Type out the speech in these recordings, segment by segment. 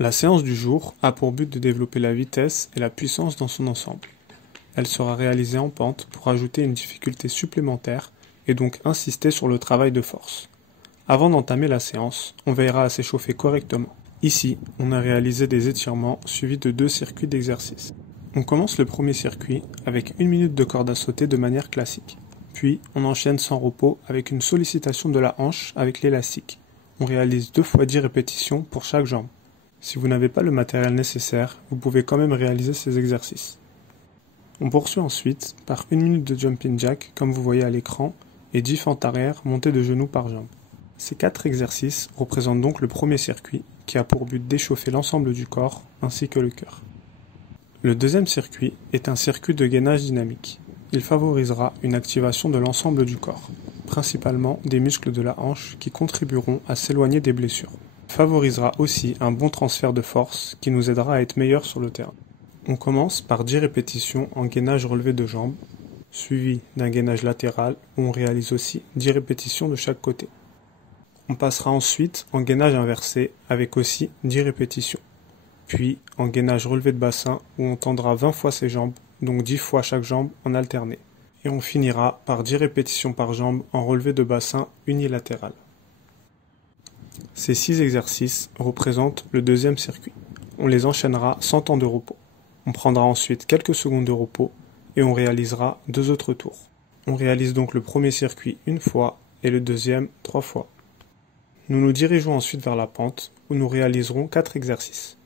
La séance du jour a pour but de développer la vitesse et la puissance dans son ensemble. Elle sera réalisée en pente pour ajouter une difficulté supplémentaire et donc insister sur le travail de force. Avant d'entamer la séance, on veillera à s'échauffer correctement. Ici, on a réalisé des étirements suivis de 2 circuits d'exercice. On commence le premier circuit avec 1 minute de corde à sauter de manière classique. Puis, on enchaîne sans repos avec une sollicitation de la hanche avec l'élastique. On réalise 2 fois 10 répétitions pour chaque jambe. Si vous n'avez pas le matériel nécessaire, vous pouvez quand même réaliser ces exercices. On poursuit ensuite par 1 minute de jumping jack comme vous voyez à l'écran et 10 fentes arrière montées de genoux par jambe. Ces 4 exercices représentent donc le premier circuit qui a pour but d'échauffer l'ensemble du corps ainsi que le cœur. Le deuxième circuit est un circuit de gainage dynamique. Il favorisera une activation de l'ensemble du corps, principalement des muscles de la hanche qui contribueront à s'éloigner des blessures. Il favorisera aussi un bon transfert de force qui nous aidera à être meilleurs sur le terrain. On commence par 10 répétitions en gainage relevé de jambes, suivi d'un gainage latéral où on réalise aussi 10 répétitions de chaque côté. On passera ensuite en gainage inversé avec aussi 10 répétitions. Puis en gainage relevé de bassin où on tendra 20 fois ses jambes, donc 10 fois chaque jambe en alterné. Et on finira par 10 répétitions par jambe en relevé de bassin unilatéral. Ces 6 exercices représentent le deuxième circuit. On les enchaînera sans temps de repos. On prendra ensuite quelques secondes de repos et on réalisera 2 autres tours. On réalise donc le premier circuit 1 fois et le deuxième 3 fois. Nous nous dirigeons ensuite vers la pente où nous réaliserons 4 exercices.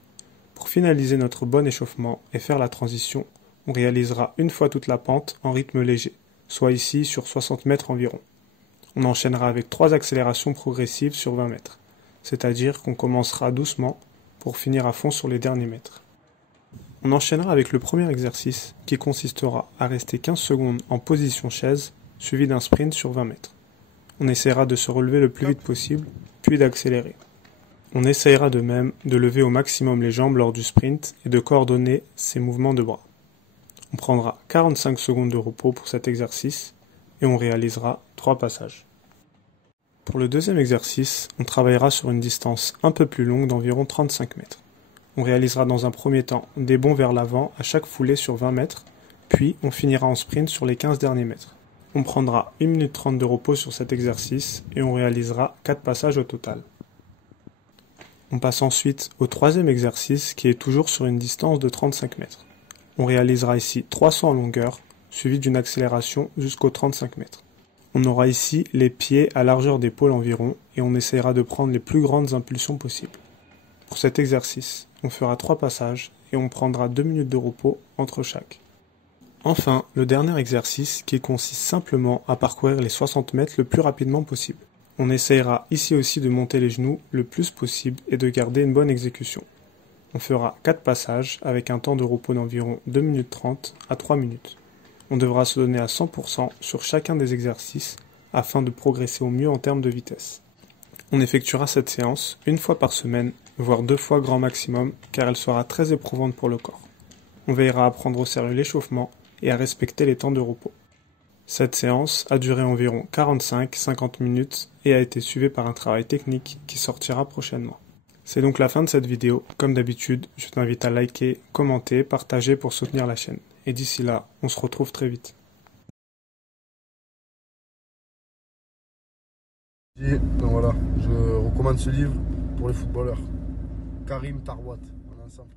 Pour finaliser notre bon échauffement et faire la transition, on réalisera 1 fois toute la pente en rythme léger, soit ici sur 60 mètres environ. On enchaînera avec 3 accélérations progressives sur 20 mètres, c'est-à-dire qu'on commencera doucement pour finir à fond sur les derniers mètres. On enchaînera avec le premier exercice qui consistera à rester 15 secondes en position chaise, suivi d'un sprint sur 20 mètres. On essaiera de se relever le plus vite possible, puis d'accélérer. On essaiera de même de lever au maximum les jambes lors du sprint et de coordonner ses mouvements de bras. On prendra 45 secondes de repos pour cet exercice et on réalisera 3 passages. Pour le deuxième exercice, on travaillera sur une distance un peu plus longue d'environ 35 mètres. On réalisera dans un premier temps des bonds vers l'avant à chaque foulée sur 20 mètres, puis on finira en sprint sur les 15 derniers mètres. On prendra 1 minute 30 de repos sur cet exercice et on réalisera 4 passages au total. On passe ensuite au troisième exercice qui est toujours sur une distance de 35 mètres. On réalisera ici 3 sauts en longueur, suivi d'une accélération jusqu'aux 35 mètres. On aura ici les pieds à largeur d'épaule environ et on essaiera de prendre les plus grandes impulsions possibles. Pour cet exercice, on fera 3 passages et on prendra 2 minutes de repos entre chaque. Enfin, le dernier exercice qui consiste simplement à parcourir les 60 mètres le plus rapidement possible. On essayera ici aussi de monter les genoux le plus possible et de garder une bonne exécution. On fera 4 passages avec un temps de repos d'environ 2 minutes 30 à 3 minutes. On devra se donner à 100% sur chacun des exercices afin de progresser au mieux en termes de vitesse. On effectuera cette séance 1 fois par semaine, voire 2 fois grand maximum, car elle sera très éprouvante pour le corps. On veillera à prendre au sérieux l'échauffement et à respecter les temps de repos. Cette séance a duré environ 45-50 minutes et a été suivie par un travail technique qui sortira prochainement. C'est donc la fin de cette vidéo. Comme d'habitude, je t'invite à liker, commenter, partager pour soutenir la chaîne. Et d'ici là, on se retrouve très vite. Donc voilà, je recommande ce livre pour les footballeurs. Karim Tarwat, on est ensemble.